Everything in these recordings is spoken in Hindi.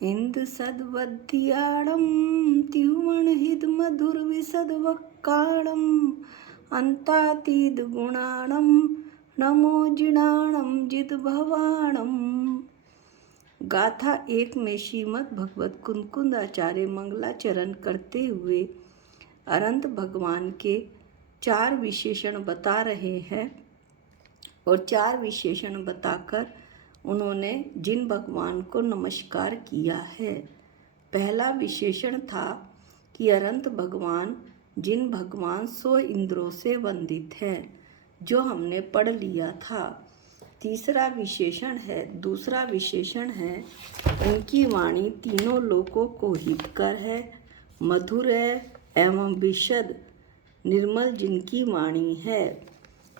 इंद सद्वद्याणं त्युमणहिद मधुर विसद्वक्काणं अंतातीद गुणाणं नमो जिणाणं जिद्भवाणं। गाथा 1 में श्रीमद् भगवत कुंद आचार्य मंगलाचरण करते हुए अनंत भगवान के 4 विशेषण बता रहे हैं और 4 विशेषण बताकर उन्होंने जिन भगवान को नमस्कार किया है। पहला विशेषण था कि अनंत भगवान जिन भगवान 100 इंद्रों से वंदित है, जो हमने पढ़ लिया था। दूसरा विशेषण है उनकी वाणी तीनों लोकों को हितकर है, मधुर है एवं विशद निर्मल जिनकी वाणी है।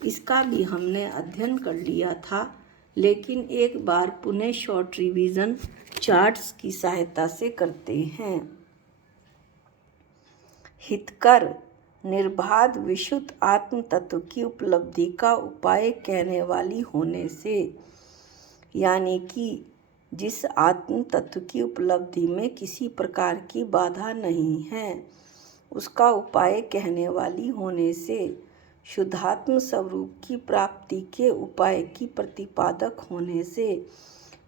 इसका भी हमने अध्ययन कर लिया था, लेकिन एक बार पुनः शॉर्ट रिवीजन चार्ट्स की सहायता से करते हैं। हितकर निर्बाध विशुद्ध आत्म तत्व की उपलब्धि का उपाय कहने वाली होने से, यानी कि जिस आत्म तत्व की उपलब्धि में किसी प्रकार की बाधा नहीं है, उसका उपाय कहने वाली होने से, शुद्धात्म स्वरूप की प्राप्ति के उपाय की प्रतिपादक होने से,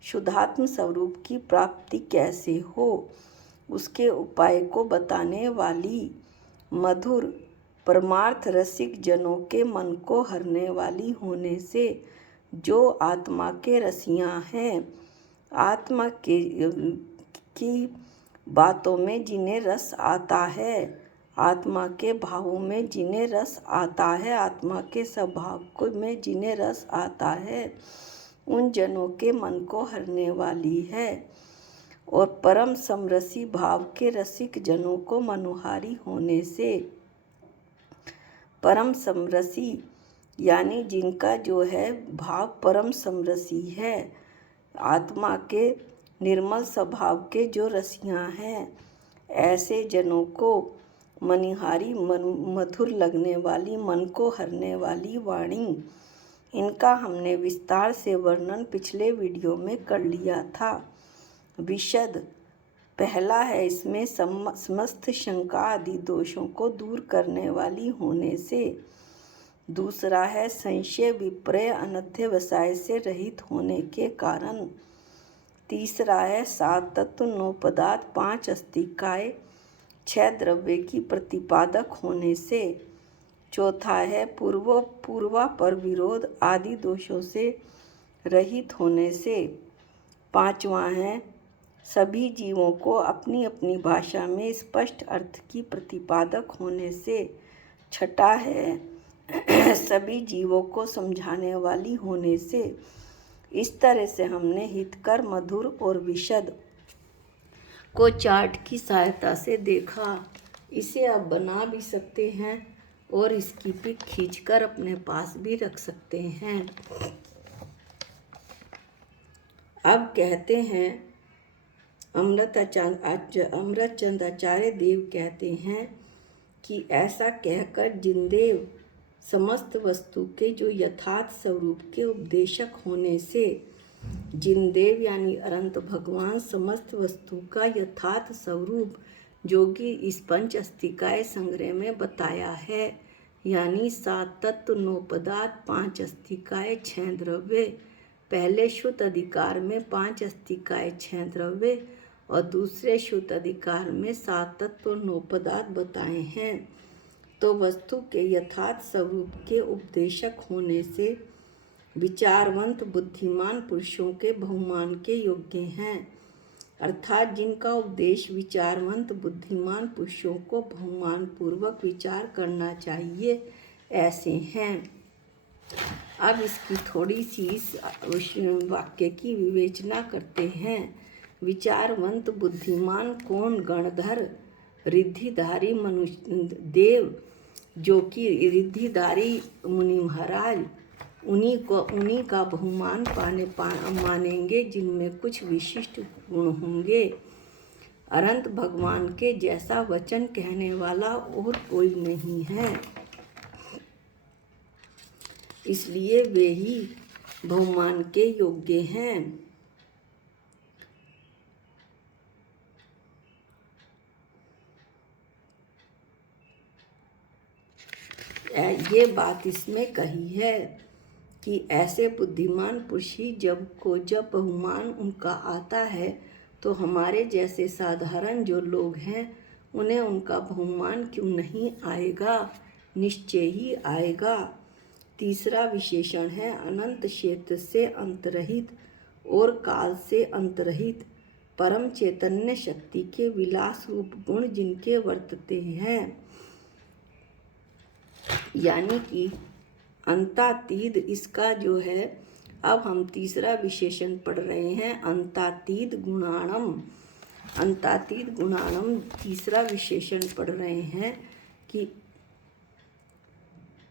शुद्धात्म स्वरूप की प्राप्ति कैसे हो उसके उपाय को बताने वाली, मधुर परमार्थ रसिक जनों के मन को हरने वाली होने से, जो आत्मा के रसियाँ हैं, आत्मा की बातों में जिन्हें रस आता है, आत्मा के भावों में जिन्हें रस आता है, आत्मा के स्वभाव में जिन्हें रस आता है, उन जनों के मन को हरने वाली है और परम समरसी भाव के रसिक जनों को मनोहारी होने से, परम समरसी यानी जिनका जो है भाव परम समरसी है, आत्मा के निर्मल स्वभाव के जो रसियाँ हैं, ऐसे जनों को मनिहारी मधुर लगने वाली, मन को हरने वाली वाणी, इनका हमने विस्तार से वर्णन पिछले वीडियो में कर लिया था। विशद पहला है, इसमें समस्त शंका आदि दोषों को दूर करने वाली होने से। दूसरा है संशय विपर्य अनध्यवसाय से रहित होने के कारण। तीसरा है 7 तत्व 9 पदार्थ 5 अस्तिकाय 6 द्रव्य की प्रतिपादक होने से। चौथा है पूर्वा पर विरोध आदि दोषों से रहित होने से। पांचवा है सभी जीवों को अपनी अपनी भाषा में स्पष्ट अर्थ की प्रतिपादक होने से। छठा है सभी जीवों को समझाने वाली होने से। इस तरह से हमने हितकर, मधुर और विशद को चार्ट की सहायता से देखा। इसे आप बना भी सकते हैं और इसकी पिक खींचकर अपने पास भी रख सकते हैं। अब कहते हैं अमृतचंद आचार्य देव कहते हैं कि ऐसा कहकर जिनदेव समस्त वस्तु के जो यथार्थ स्वरूप के उपदेशक होने से, जिनदेव यानी अनंत भगवान समस्त वस्तु का यथार्थ स्वरूप जो कि इस पंच अस्तिकाय संग्रह में बताया है, यानी 7 तत्व 9 पदार्थ 5 अस्तिकाय 6 द्रव्य। पहले शुद्ध अधिकार में 5 अस्तिकाय 6 द्रव्य और दूसरे शुद्ध अधिकार में 7 तत्व 9 पदार्थ बताए हैं। तो वस्तु के यथार्थ स्वरूप के उपदेशक होने से विचारवंत बुद्धिमान पुरुषों के बहुमान के योग्य हैं, अर्थात जिनका उपदेश विचारवंत बुद्धिमान पुरुषों को बहुमान पूर्वक विचार करना चाहिए, ऐसे हैं। अब इसकी थोड़ी सी उस वाक्य की विवेचना करते हैं। विचारवंत बुद्धिमान कौन? गणधर रिद्धिधारी मनुष्य देव, जो कि रिद्धिधारी मुनि महाराज, उन्हीं का बहुमान मानेंगे जिनमें कुछ विशिष्ट गुण होंगे। अनंत भगवान के जैसा वचन कहने वाला और कोई नहीं है, इसलिए वे ही बहुमान के योग्य हैं। ये बात इसमें कही है कि ऐसे बुद्धिमान पुरुष ही जब बहुमान उनका आता है तो हमारे जैसे साधारण जो लोग हैं उन्हें उनका बहुमान क्यों नहीं आएगा, निश्चय ही आएगा। तीसरा विशेषण है अनंत क्षेत्र से अंतरहित और काल से अंतरहित परम चैतन्य शक्ति के विलास रूप गुण जिनके वर्तते हैं, यानी कि अंतातीत। इसका जो है अब हम तीसरा विशेषण पढ़ रहे हैं अंतातीत गुणाणम। अंतातीत गुणाणम तीसरा विशेषण पढ़ रहे हैं कि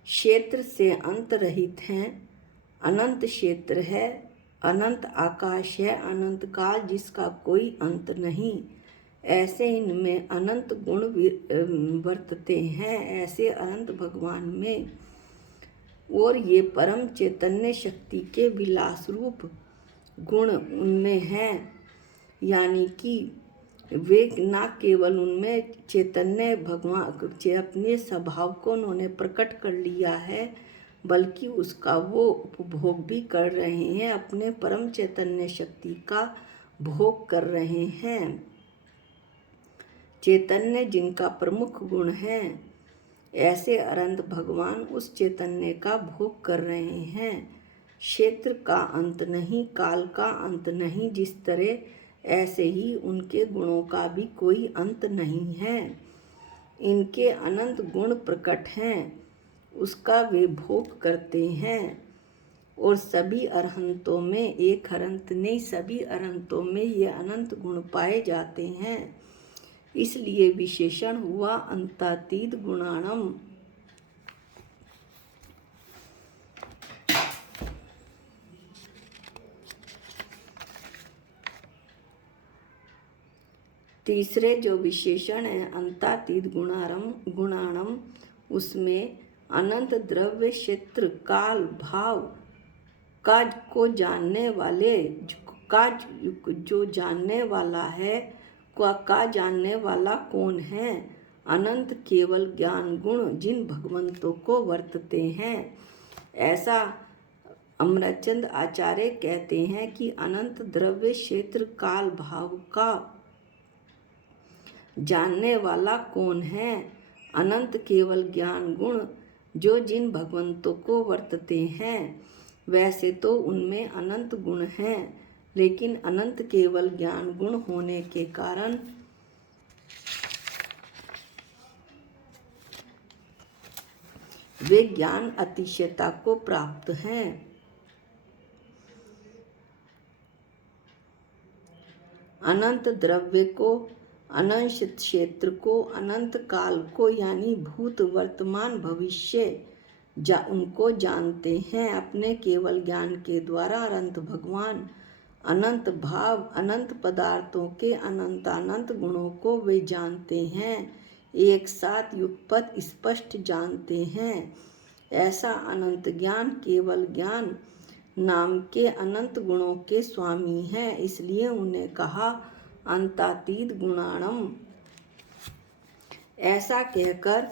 क्षेत्र से अंत रहित हैं, अनंत क्षेत्र है, अनंत आकाश है, अनंत काल जिसका कोई अंत नहीं, ऐसे इनमें अनंत गुण वर्तते हैं, ऐसे अनंत भगवान में। और ये परम चैतन्य शक्ति के विलास रूप गुण उनमें हैं, यानी कि वे न केवल उनमें चैतन्य भगवान अपने स्वभाव को उन्होंने प्रकट कर लिया है, बल्कि उसका वो उपभोग भी कर रहे हैं, अपने परम चैतन्य शक्ति का भोग कर रहे हैं। चैतन्य जिनका प्रमुख गुण है, ऐसे अनंत भगवान उस चैतन्य का भोग कर रहे हैं। क्षेत्र का अंत नहीं, काल का अंत नहीं, जिस तरह ऐसे ही उनके गुणों का भी कोई अंत नहीं है। इनके अनंत गुण प्रकट हैं, उसका वे भोग करते हैं। और सभी अरहंतों में, एक अरहंत नहीं सभी अरहंतों में ये अनंत गुण पाए जाते हैं, इसलिए विशेषण हुआ अंतातीत गुणाणम। तीसरे जो विशेषण है अंतातीत गुणाणम, उसमें अनंत द्रव्य क्षेत्र काल भाव का को जानने वाले का जो जानने वाला है का जानने वाला कौन है, अनंत केवल ज्ञान गुण जिन भगवंतों को वर्तते हैं। ऐसा अमरचंद आचार्य कहते हैं कि अनंत द्रव्य क्षेत्र काल भाव का जानने वाला कौन है, अनंत केवल ज्ञान गुण जो जिन भगवंतों को वर्तते हैं। वैसे तो उनमें अनंत गुण हैं, लेकिन अनंत केवल ज्ञान गुण होने के कारण वे ज्ञान अतिशयता को प्राप्त हैं। अनंत द्रव्य को, अनंत क्षेत्र को, अनंत काल को, यानी भूत वर्तमान भविष्य उनको जानते हैं। अपने केवल ज्ञान के द्वारा अनंत भगवान, अनंत भाव, अनंत पदार्थों के अनंत गुणों को वे जानते हैं, एक साथ युगपत स्पष्ट जानते हैं। ऐसा अनंत ज्ञान केवल ज्ञान नाम के अनंत गुणों के स्वामी हैं, इसलिए उन्हें कहा अंतातीत गुणाणम। ऐसा कहकर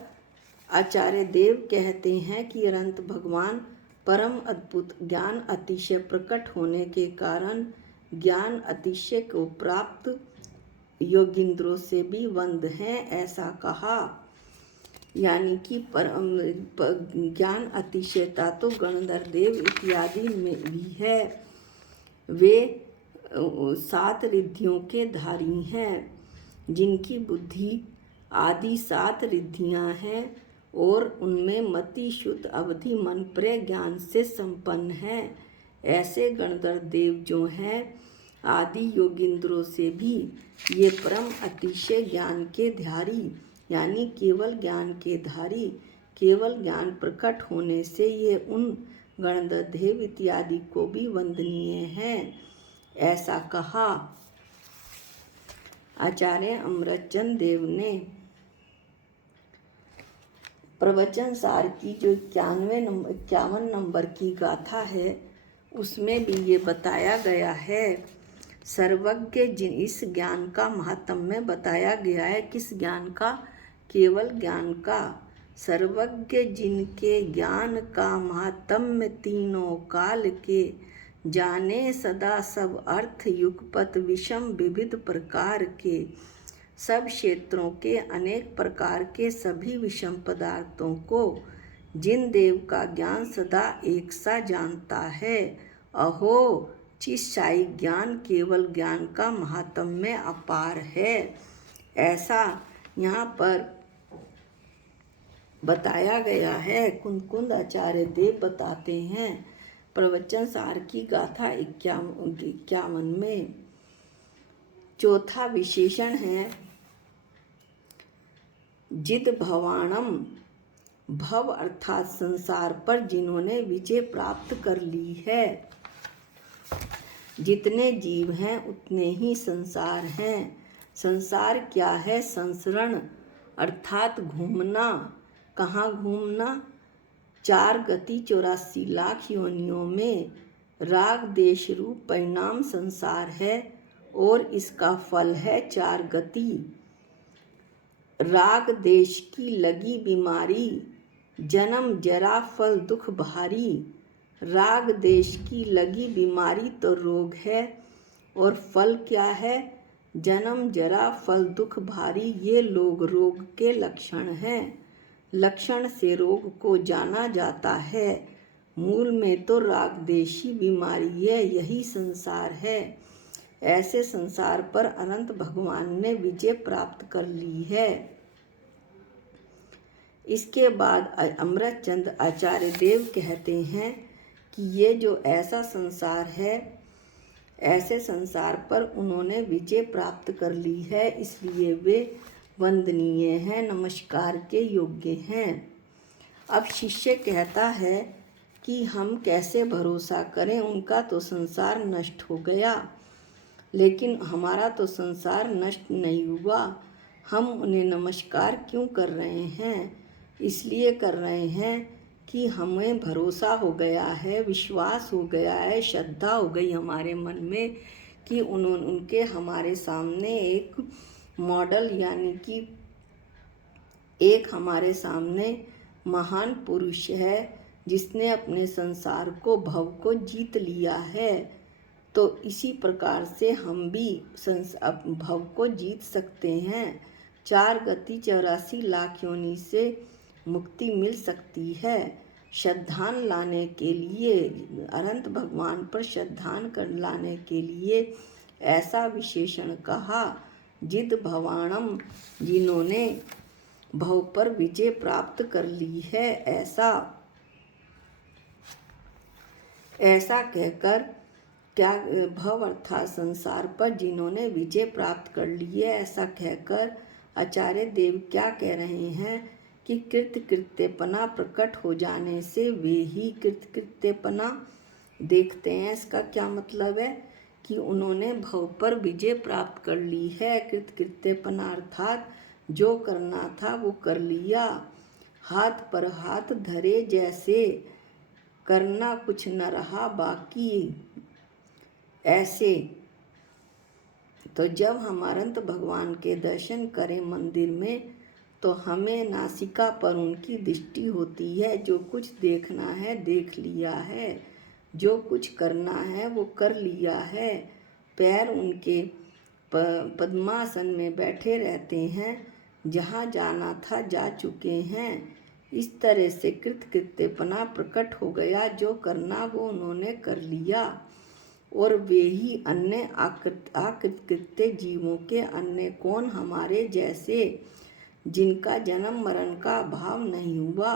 आचार्य देव कहते हैं कि अनंत भगवान परम अद्भुत ज्ञान अतिशय प्रकट होने के कारण ज्ञान अतिशय को प्राप्त योगिंद्रों से भी वंद हैं, ऐसा कहा। यानी कि ज्ञान अतिशयता तो गणधर देव इत्यादि में भी है। वे 7 रिद्धियों के धारी हैं, जिनकी बुद्धि आदि 7 रिद्धियां हैं और उनमें मति शुद्ध अवधि मन प्रज्ञान से संपन्न है। ऐसे गणधर देव जो हैं आदि योगिंद्रों से भी ये परम अतिशय ज्ञान के धारी, यानी केवल ज्ञान के धारी, केवल ज्ञान प्रकट होने से ये उन गणधर देव इत्यादि को भी वंदनीय हैं, ऐसा कहा आचार्य अमरचंद देव ने। प्रवचन सार की जो 51 नंबर की गाथा है, उसमें भी ये बताया गया है। सर्वज्ञ इस ज्ञान का महात्म्य बताया गया है। किस ज्ञान का? केवल ज्ञान का। सर्वज्ञ जिनके ज्ञान का महात्म्य तीनों काल के, जाने सदा सब अर्थ युगपत विषम विविध प्रकार के। सब क्षेत्रों के अनेक प्रकार के सभी विषम पदार्थों को जिन देव का ज्ञान सदा एक सा जानता है, अहो चिशाई ज्ञान केवल ज्ञान का महात्म्य अपार है। ऐसा यहाँ पर बताया गया है। कुंद आचार्य देव बताते हैं प्रवचन सार की गाथा 51 में। चौथा विशेषण है जिद भवाणम, भव अर्थात संसार पर जिन्होंने विजय प्राप्त कर ली है। जितने जीव हैं उतने ही संसार हैं। संसार क्या है? संसरण अर्थात घूमना। कहाँ घूमना? 4 गति 84 लाख योनियों में राग देश रूप परिणाम संसार है और इसका फल है 4 गति। राग देश की लगी बीमारी, जन्म जरा फल दुख भारी। राग देश की लगी बीमारी तो रोग है और फल क्या है? जन्म जरा फल दुख भारी। ये लोग रोग के लक्षण हैं। लक्षण से रोग को जाना जाता है। मूल में तो राग देशी बीमारी है, यही संसार है। ऐसे संसार पर अनंत भगवान ने विजय प्राप्त कर ली है। इसके बाद अमृतचंद आचार्य देव कहते हैं कि ये जो ऐसा संसार है, ऐसे संसार पर उन्होंने विजय प्राप्त कर ली है, इसलिए वे वंदनीय हैं, नमस्कार के योग्य हैं। अब शिष्य कहता है कि हम कैसे भरोसा करें, उनका तो संसार नष्ट हो गया, लेकिन हमारा तो संसार नष्ट नहीं हुआ। हम उन्हें नमस्कार क्यों कर रहे हैं? इसलिए कर रहे हैं कि हमें भरोसा हो गया है, विश्वास हो गया है, श्रद्धा हो गई हमारे मन में कि उनके हमारे सामने एक मॉडल यानी कि एक हमारे सामने महान पुरुष है जिसने अपने संसार को भव को जीत लिया है। तो इसी प्रकार से हम भी भव को जीत सकते हैं। 4 गति 84 लाख योनि से मुक्ति मिल सकती है। श्रद्धान लाने के लिए, अनंत भगवान पर श्रद्धान कर लाने के लिए ऐसा विशेषण कहा। जिद भवाणम, जिन्होंने भव पर विजय प्राप्त कर ली है। ऐसा कहकर क्या भव अर्थात संसार पर जिन्होंने विजय प्राप्त कर ली है, ऐसा कहकर आचार्य देव क्या कह रहे हैं कि कृत्यपना प्रकट हो जाने से वे ही कृत्यपना देखते हैं। इसका क्या मतलब है कि उन्होंने भव पर विजय प्राप्त कर ली है। कृत्यपना अर्थात जो करना था वो कर लिया। हाथ पर हाथ धरे जैसे, करना कुछ न रहा बाकी। ऐसे तो जब हम अनंत भगवान के दर्शन करें मंदिर में तो हमें नासिका पर उनकी दृष्टि होती है। जो कुछ देखना है देख लिया है, जो कुछ करना है वो कर लिया है। पैर उनके पद्मासन में बैठे रहते हैं, जहाँ जाना था जा चुके हैं। इस तरह से कृत्यपना प्रकट हो गया। जो करना वो उन्होंने कर लिया और वे ही अन्य आकृत्य जीवों के अन्य कौन हमारे जैसे, जिनका जन्म मरण का भाव नहीं हुआ,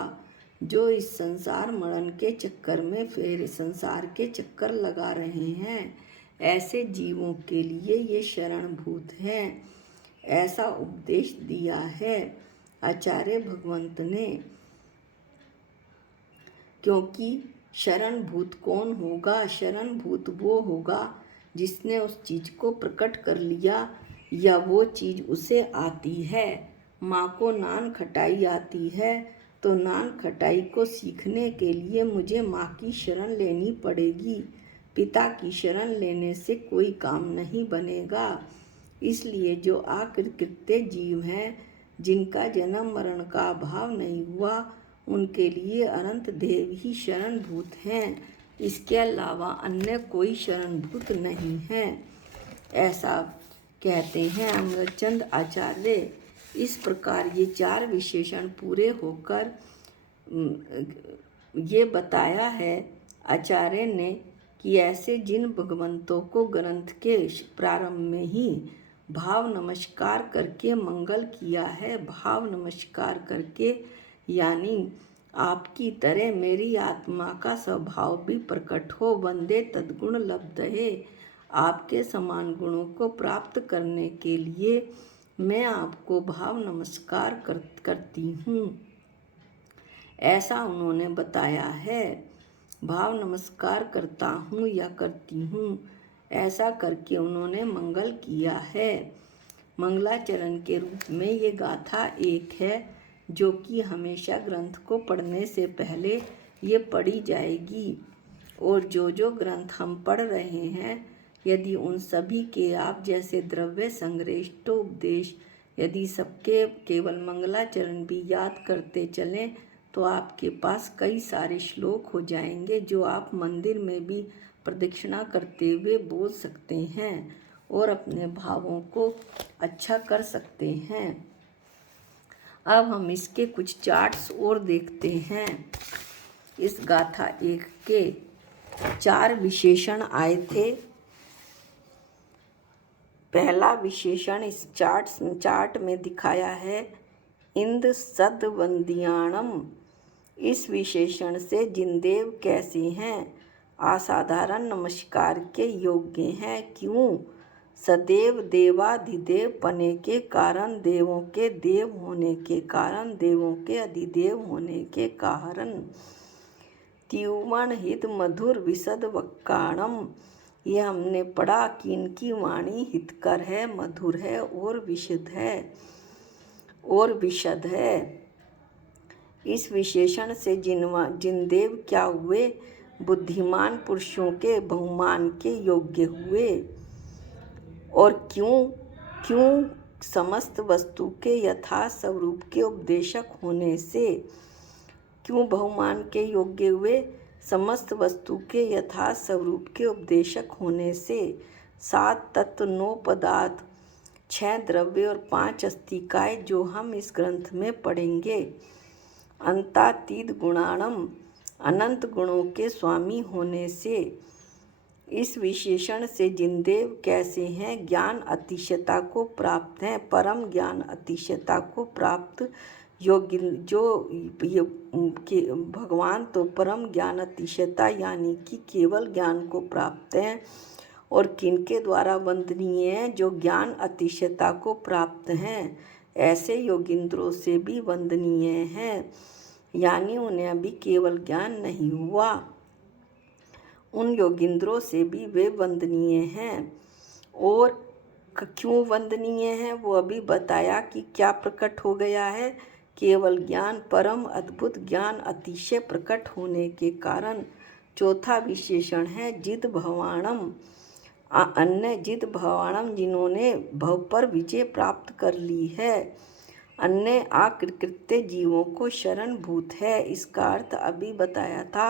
जो इस संसार मरण के चक्कर में फिर संसार के चक्कर लगा रहे हैं। ऐसे जीवों के लिए ये शरणभूत हैं। ऐसा उपदेश दिया है आचार्य भगवंत ने। क्योंकि शरणभूत कौन होगा? शरणभूत वो होगा जिसने उस चीज़ को प्रकट कर लिया या वो चीज़ उसे आती है। माँ को नान खटाई आती है तो नान खटाई को सीखने के लिए मुझे माँ की शरण लेनी पड़ेगी। पिता की शरण लेने से कोई काम नहीं बनेगा। इसलिए जो आकृत्य जीव हैं जिनका जन्म मरण का अभाव नहीं हुआ, उनके लिए अनंत देव ही शरणभूत हैं। इसके अलावा अन्य कोई शरणभूत नहीं है। ऐसा कहते हैं अमरचंद आचार्य। इस प्रकार ये 4 विशेषण पूरे होकर ये बताया है आचार्य ने कि ऐसे जिन भगवंतों को ग्रंथ के प्रारंभ में ही भाव नमस्कार करके मंगल किया है, भाव नमस्कार करके यानी आपकी तरह मेरी आत्मा का स्वभाव भी प्रकट हो, वंदे तद्गुण लब्धये। आपके समान गुणों को प्राप्त करने के लिए मैं आपको भाव नमस्कार करती हूँ, ऐसा उन्होंने बताया है। भाव नमस्कार करता हूँ या करती हूँ, ऐसा करके उन्होंने मंगल किया है। मंगलाचरण के रूप में ये गाथा एक है, जो कि हमेशा ग्रंथ को पढ़ने से पहले ये पढ़ी जाएगी। और जो ग्रंथ हम पढ़ रहे हैं, यदि उन सभी के आप जैसे द्रव्य संग्रहिष्टोपदेश यदि सबके केवल मंगलाचरण भी याद करते चलें, तो आपके पास कई सारे श्लोक हो जाएंगे, जो आप मंदिर में भी प्रदक्षिणा करते हुए बोल सकते हैं और अपने भावों को अच्छा कर सकते हैं। अब हम इसके कुछ चार्ट्स और देखते हैं। इस गाथा 1 के 4 विशेषण आए थे। पहला विशेषण इस चार्ट में दिखाया है, इंद सद्वंदियाणम। इस विशेषण से जिनदेव कैसे हैं, असाधारण नमस्कार के योग्य हैं। क्यों? सदैव देवाधिदेव पने के कारण, देवों के देव होने के कारण, देवों के अधिदेव होने के कारण। त्युमण हित मधुर विशद वक्काणम। ये हमने पढ़ा कि इनकी वाणी हितकर है, मधुर है और विशद है। इस विशेषण से जिनदेव क्या हुए? बुद्धिमान पुरुषों के बहुमान के योग्य हुए। और क्यों? समस्त वस्तु के यथार्थ स्वरूप के उपदेशक होने से। क्यों बहुमान के योग्य हुए? समस्त वस्तु के यथार्थ स्वरूप के उपदेशक होने से। 7 तत्व, 9 पदार्थ, 6 द्रव्य और 5 अस्तिकाय, जो हम इस ग्रंथ में पढ़ेंगे। अंतातीत गुणाणम, अनंत गुणों के स्वामी होने से। इस विशेषण से जिनदेव कैसे हैं? ज्ञान अतिशयता को प्राप्त हैं, परम ज्ञान अतिशयता को प्राप्त योग्य। भगवान तो परम ज्ञान अतिशयता यानी कि केवल ज्ञान को प्राप्त हैं। और किनके द्वारा वंदनीय हैं? जो ज्ञान अतिशयता को प्राप्त हैं, ऐसे योगिंद्रों से भी वंदनीय हैं, यानी उन्हें अभी केवल ज्ञान नहीं हुआ, उन योगिंद्रों से भी वे वंदनीय हैं। और क्यों वंदनीय हैं वो अभी बताया कि क्या प्रकट हो गया है। केवल ज्ञान, परम अद्भुत ज्ञान अतिशय प्रकट होने के कारण। चौथा विशेषण है जिद भवाणम। अन्य जिद भवाणम, जिन्होंने भव पर विजय प्राप्त कर ली है। अन्य आकृत्य जीवों को शरणभूत है। इसका अर्थ अभी बताया था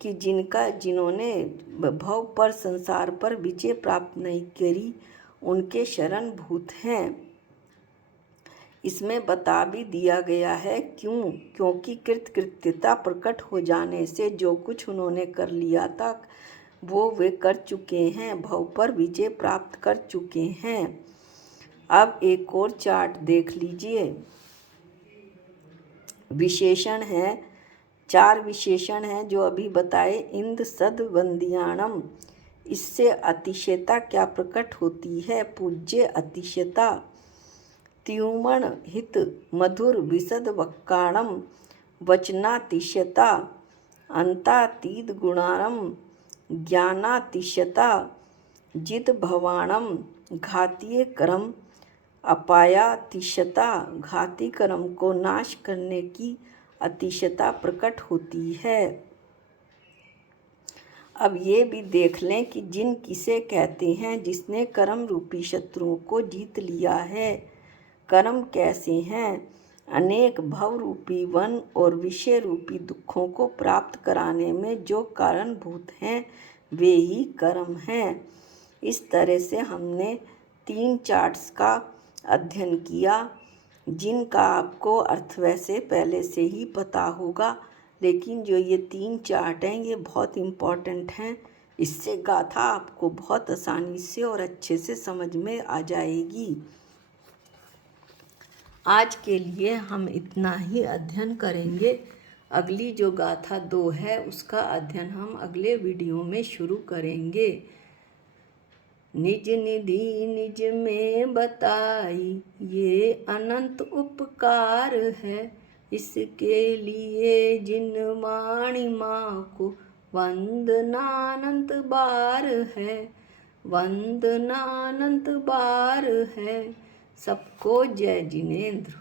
कि जिन्होंने भव पर, संसार पर विजय प्राप्त नहीं करी, उनके शरणभूत हैं। इसमें बता भी दिया गया है क्यों? क्योंकि कृतकृत्यता प्रकट हो जाने से जो कुछ उन्होंने कर लिया था वो वे कर चुके हैं, भव पर विजय प्राप्त कर चुके हैं। अब एक और चार्ट देख लीजिए। विशेषण है, 4 विशेषण हैं जो अभी बताए। इंद सद वंदियाणम, इससे अतिशयता क्या प्रकट होती है? पूज्य अतिशयता। त्युमण हित मधुर विशद वक्काणम, वचनातिशयता। अंतातीत गुणाणम, ज्ञानातिशयता। जित भवाणम, घातीय कर्म अपायातिशयता। घाती कर्म को नाश करने की अतिशयता प्रकट होती है। अब ये भी देख लें कि जिन किसे कहते हैं जिसने कर्म रूपी शत्रुओं को जीत लिया है। कर्म कैसे हैं, अनेक भव रूपी वन और विषय रूपी दुखों को प्राप्त कराने में जो कारणभूत हैं वे ही कर्म हैं। इस तरह से हमने 3 चार्ट्स का अध्ययन किया, जिनका आपको अर्थ वैसे पहले से ही पता होगा, लेकिन जो ये 3 चार्ट हैं ये बहुत इम्पॉर्टेंट हैं। इससे गाथा आपको बहुत आसानी से और अच्छे से समझ में आ जाएगी। आज के लिए हम इतना ही अध्ययन करेंगे। अगली जो गाथा 2 है उसका अध्ययन हम अगले वीडियो में शुरू करेंगे। निज निधि निज में बताई ये अनंत उपकार है, इसके लिए जिन वाणी माँ को वंदनानंत बार है, वंदनानंत बार है। सबको जय जिनेंद्र।